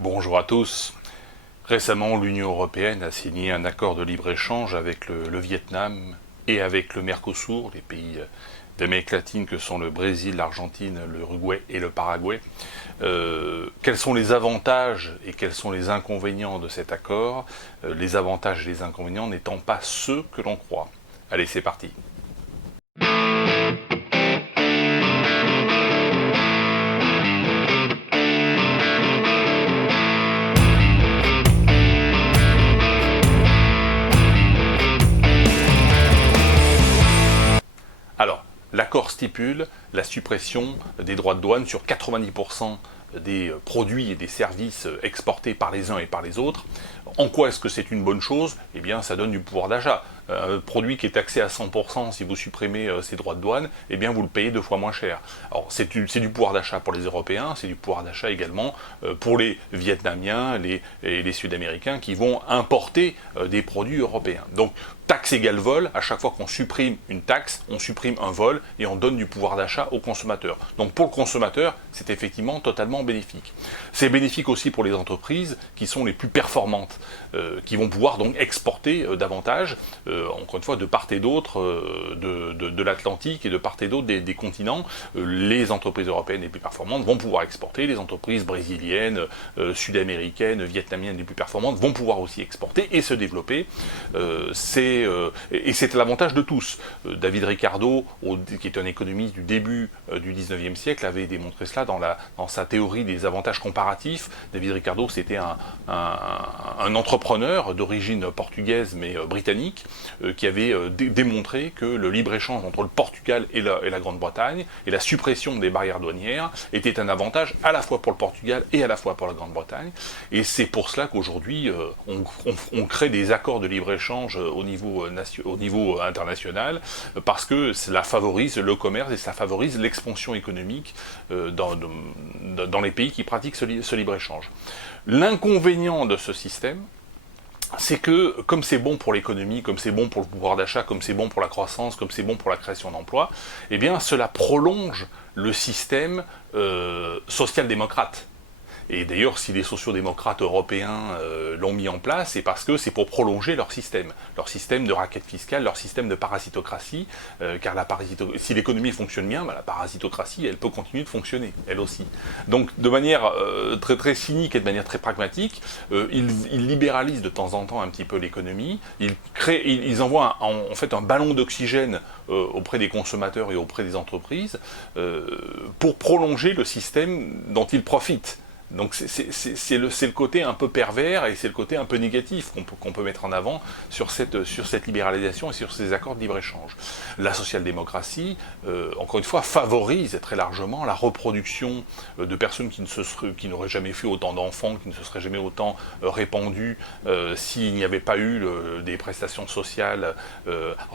Bonjour à tous. Récemment, l'Union européenne a signé un accord de libre-échange avec le Vietnam et avec le Mercosur, les pays d'Amérique latine que sont le Brésil, l'Argentine, l'Uruguay et le Paraguay. Quels sont les avantages et quels sont les inconvénients de cet accord? Les avantages et les inconvénients n'étant pas ceux que l'on croit. Allez, c'est parti. Alors, l'accord stipule la suppression des droits de douane sur 90% des produits et des services exportés par les uns et par les autres. En quoi est-ce que c'est une bonne chose? Eh bien, ça donne du pouvoir d'achat. Un produit qui est taxé à 100%, si vous supprimez ces droits de douane, eh bien, vous le payez 2 fois moins cher. Alors, c'est du pouvoir d'achat pour les Européens, c'est du pouvoir d'achat également pour les Vietnamiens et les Sud-Américains qui vont importer des produits européens. Donc, taxe égale vol, à chaque fois qu'on supprime une taxe, on supprime un vol et on donne du pouvoir d'achat aux consommateurs. Donc pour le consommateur, c'est effectivement totalement bénéfique. C'est bénéfique aussi pour les entreprises qui sont les plus performantes, qui vont pouvoir donc exporter davantage, encore une fois, de part et d'autre de l'Atlantique et de part et d'autre des continents. Les entreprises européennes les plus performantes vont pouvoir exporter, les entreprises brésiliennes, sud-américaines, vietnamiennes les plus performantes vont pouvoir aussi exporter et se développer. Et c'est l'avantage de tous. David Ricardo, qui est un économiste du début du 19e siècle, avait démontré cela dans sa théorie des avantages comparatifs. David Ricardo, c'était un entrepreneur d'origine portugaise mais britannique, qui avait démontré que le libre-échange entre le Portugal et la Grande-Bretagne, et la suppression des barrières douanières, était un avantage à la fois pour le Portugal et à la fois pour la Grande-Bretagne. Et c'est pour cela qu'aujourd'hui, on crée des accords de libre-échange au niveau international, parce que cela favorise le commerce et cela favorise l'expansion économique dans les pays qui pratiquent ce libre-échange. L'inconvénient de ce système, c'est que, comme c'est bon pour l'économie, comme c'est bon pour le pouvoir d'achat, comme c'est bon pour la croissance, comme c'est bon pour la création d'emplois, eh bien cela prolonge le système social-démocrate. Et d'ailleurs, si les sociodémocrates européens l'ont mis en place, c'est parce que c'est pour prolonger leur système de raquette fiscale, leur système de parasitocratie, car si l'économie fonctionne bien, la parasitocratie, elle peut continuer de fonctionner, elle aussi. Donc, de manière très très cynique et de manière très pragmatique, ils libéralisent de temps en temps un petit peu l'économie, ils envoient en fait un ballon d'oxygène auprès des consommateurs et auprès des entreprises pour prolonger le système dont ils profitent. Donc c'est le côté un peu pervers et c'est le côté un peu négatif qu'on peut mettre en avant sur cette libéralisation et sur ces accords de libre-échange. La social-démocratie, encore une fois, favorise très largement la reproduction de personnes qui n'auraient jamais fait autant d'enfants, qui ne se seraient jamais autant répandues s'il n'y avait pas eu des prestations sociales.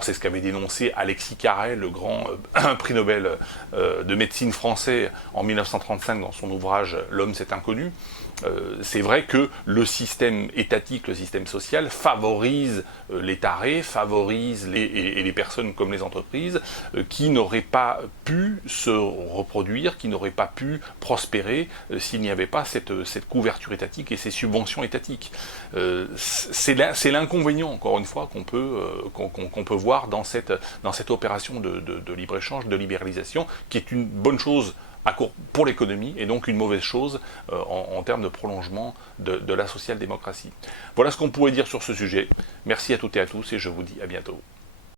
C'est ce qu'avait dénoncé Alexis Carrel, le grand prix Nobel de médecine français en 1935 dans son ouvrage « L'homme c'est inconnu ». C'est vrai que le système étatique, le système social favorise les tarés, favorise les personnes comme les entreprises qui n'auraient pas pu se reproduire, qui n'auraient pas pu prospérer s'il n'y avait pas cette couverture étatique et ces subventions étatiques. C'est l'inconvénient, encore une fois, qu'on peut voir dans cette opération de libre-échange, de libéralisation, qui est une bonne chose pour l'économie et donc une mauvaise chose en termes de prolongement de la social-démocratie. Voilà ce qu'on pourrait dire sur ce sujet. Merci à toutes et à tous et je vous dis à bientôt.